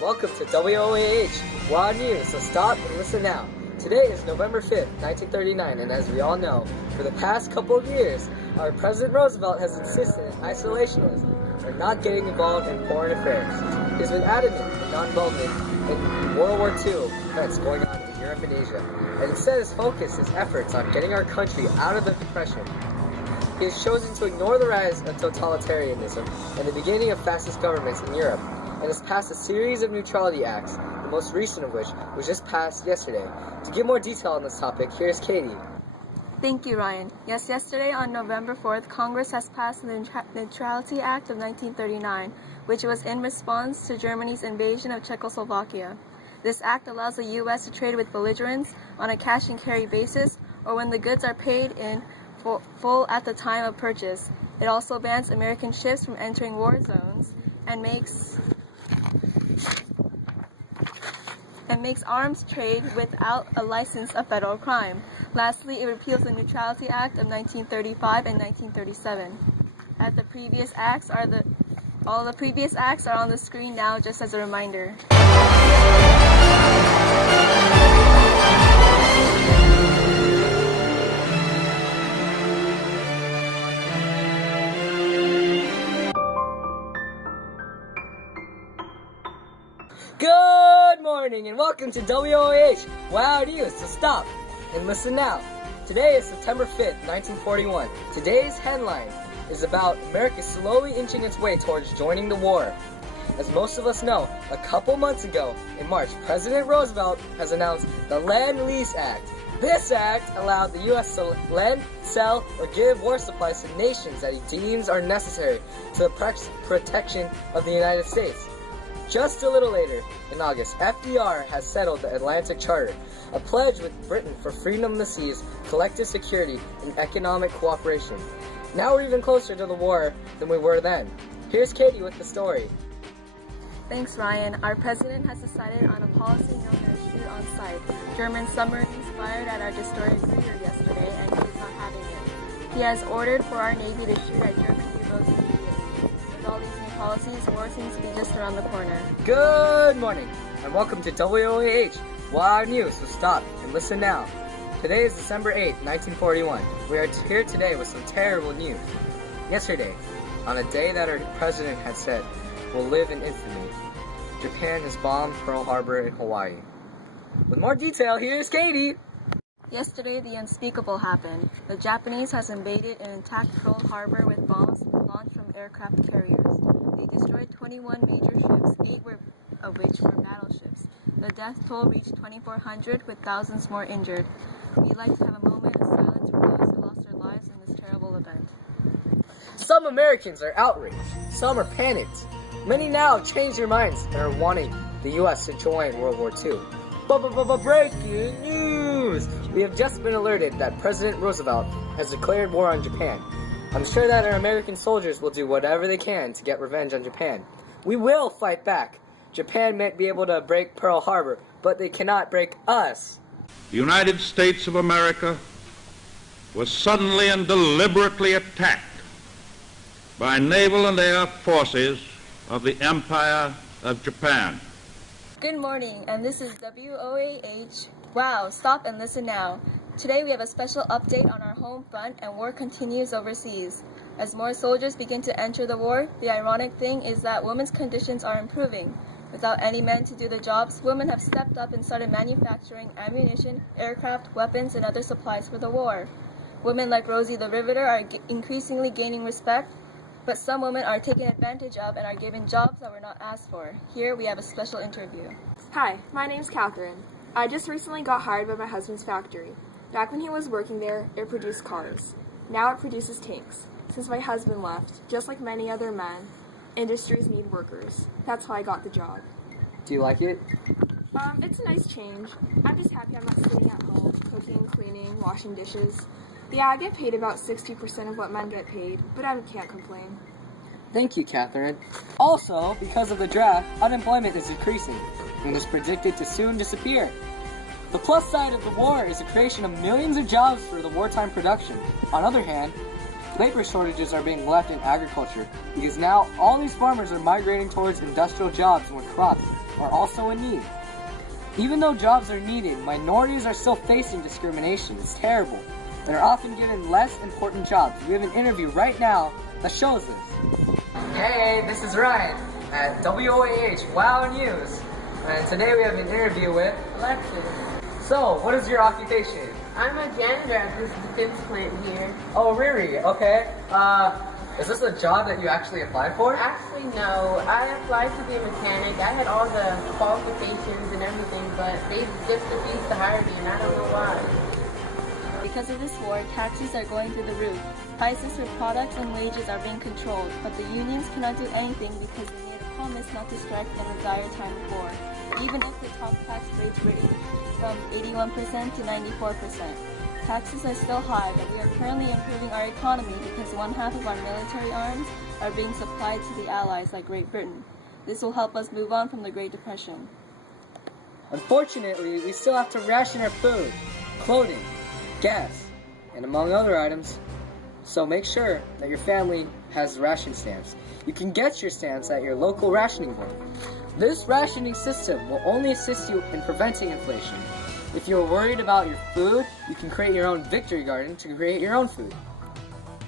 welcome to WOAH Wild News, so stop and listen now. Today is November 5th, 1939, and as we all know, for the past couple of years, our President Roosevelt has insisted on isolationism and not getting involved in foreign affairs. He's been adamant of non-involvement in World War II events going on in Europe and Asia, and instead has focused his efforts on getting our country out of the Depression. He has chosen to ignore the rise of totalitarianism and the beginning of fascist governments in Europe, and has passed a series of neutrality acts, the most recent of which was just passed yesterday. To give more detail on this topic, here's Katie. Thank you, Ryan. Yes, yesterday on November 4th, Congress has passed the Neutrality Act of 1939, which was in response to Germany's invasion of Czechoslovakia. This act allows the U.S. to trade with belligerents on a cash-and-carry basis or when the goods are paid in full at the time of purchase. It also bans American ships from entering war zones and makes arms trade without a license a federal crime. Lastly, it repeals the Neutrality Act of 1935 and 1937. All the previous acts are on the screen now, just as a reminder. Good morning and welcome to WOAH Wild News, so stop and listen now. Today is September 5th, 1941. Today's headline is about America slowly inching its way towards joining the war. As most of us know, a couple months ago, in March, President Roosevelt has announced the Lend-Lease Act. This act allowed the U.S. to lend, sell, or give war supplies to nations that he deems are necessary to the protection of the United States. Just a little later, in August, FDR has settled the Atlantic Charter, a pledge with Britain for freedom of the seas, collective security, and economic cooperation. Now we're even closer to the war than we were then. Here's Katie with the story. Thanks, Ryan. Our president has decided on a policy known as shoot on sight. German submarines fired at our destroyer Grigger yesterday, and he is not having it. He has ordered for our Navy to shoot at German U-boats immediately. With all these new policies, war seems to be just around the corner. Good morning, and welcome to WOAH Wild News, so stop and listen now. Today is December 8th, 1941. We are here today with some terrible news. Yesterday, on a day that our president had said will live in infamy, Japan has bombed Pearl Harbor in Hawaii. With more detail, here's Katie. Yesterday, the unspeakable happened. The Japanese has invaded and attacked Pearl Harbor with bombs launched from aircraft carriers. They destroyed 21 major ships, 8 of which were battleships. The death toll reached 2,400, with thousands more injured. We'd like to have a moment of silence for those who lost their lives in this terrible event. Some Americans are outraged, some are panicked. Many now have changed their minds and are wanting the U.S. to join World War II. Breaking news! We have just been alerted that President Roosevelt has declared war on Japan. I'm sure that our American soldiers will do whatever they can to get revenge on Japan. We will fight back. Japan might be able to break Pearl Harbor, but they cannot break us. The United States of America was suddenly and deliberately attacked by naval and air forces of the Empire of Japan. Good morning, and this is WOAH. Wow, stop and listen now. Today we have a special update on our home front, and war continues overseas. As more soldiers begin to enter the war, the ironic thing is that women's conditions are improving. Without any men to do the jobs, women have stepped up and started manufacturing ammunition, aircraft, weapons, and other supplies for the war. Women like Rosie the Riveter are increasingly gaining respect, but some women are taken advantage of and are given jobs that were not asked for. Here we have a special interview. Hi, my name's Catherine. I just recently got hired by my husband's factory. Back when he was working there, it produced cars. Now it produces tanks. Since my husband left, just like many other men, industries need workers. That's how I got the job. Do you like it? It's a nice change. I'm just happy I'm not sitting at home, cooking, cleaning, washing dishes. Yeah, I get paid about 60% of what men get paid, but I can't complain. Thank you, Catherine. Also, because of the draft, unemployment is decreasing and is predicted to soon disappear. The plus side of the war is the creation of millions of jobs for the wartime production. On the other hand, labor shortages are being left in agriculture because now all these farmers are migrating towards industrial jobs where crops are also in need. Even though jobs are needed, minorities are still facing discrimination. It's terrible. They're often given less important jobs. We have an interview right now that shows this. Hey, this is Ryan at WOAH Wow News. And today we have an interview with Alexis. So, what is your occupation? I'm a janitor at this defense plant here. Oh, really? Okay. Is this a job that you actually applied for? Actually, no. I applied to be a mechanic. I had all the qualifications and everything, but they just refused to hire me, and I don't know why. Because of this war, taxes are going through the roof. Prices for products and wages are being controlled, but the unions cannot do anything because they made a promise not to strike in a dire time of war, even if the top tax rates range from 81% to 94%. Taxes are still high, but we are currently improving our economy because one half of our military arms are being supplied to the allies like Great Britain. This will help us move on from the Great Depression. Unfortunately, we still have to ration our food, clothing, gas, and among other items. So make sure that your family has ration stamps. You can get your stamps at your local rationing board. This rationing system will only assist you in preventing inflation. If you're worried about your food, you can create your own victory garden to create your own food.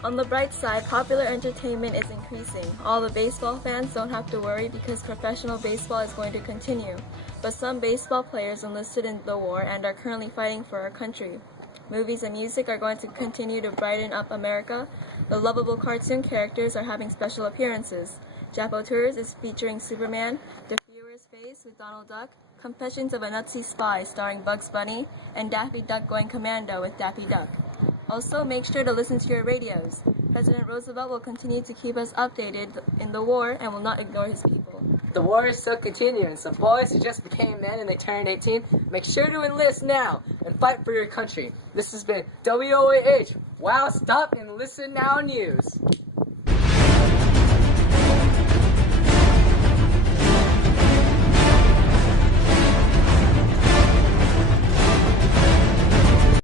On the bright side, popular entertainment is increasing. All the baseball fans don't have to worry because professional baseball is going to continue. But some baseball players enlisted in the war and are currently fighting for our country. Movies and music are going to continue to brighten up America. The lovable cartoon characters are having special appearances. Japo Tours is featuring Superman, The Führer's Face with Donald Duck, Confessions of a Nazi Spy starring Bugs Bunny, and Daffy Duck Going Commando with Daffy Duck. Also, make sure to listen to your radios. President Roosevelt will continue to keep us updated in the war and will not ignore his people. The war is still continuing, so boys who just became men and they turned 18, make sure to enlist now and fight for your country. This has been WOAH Wow Stop and Listen Now News.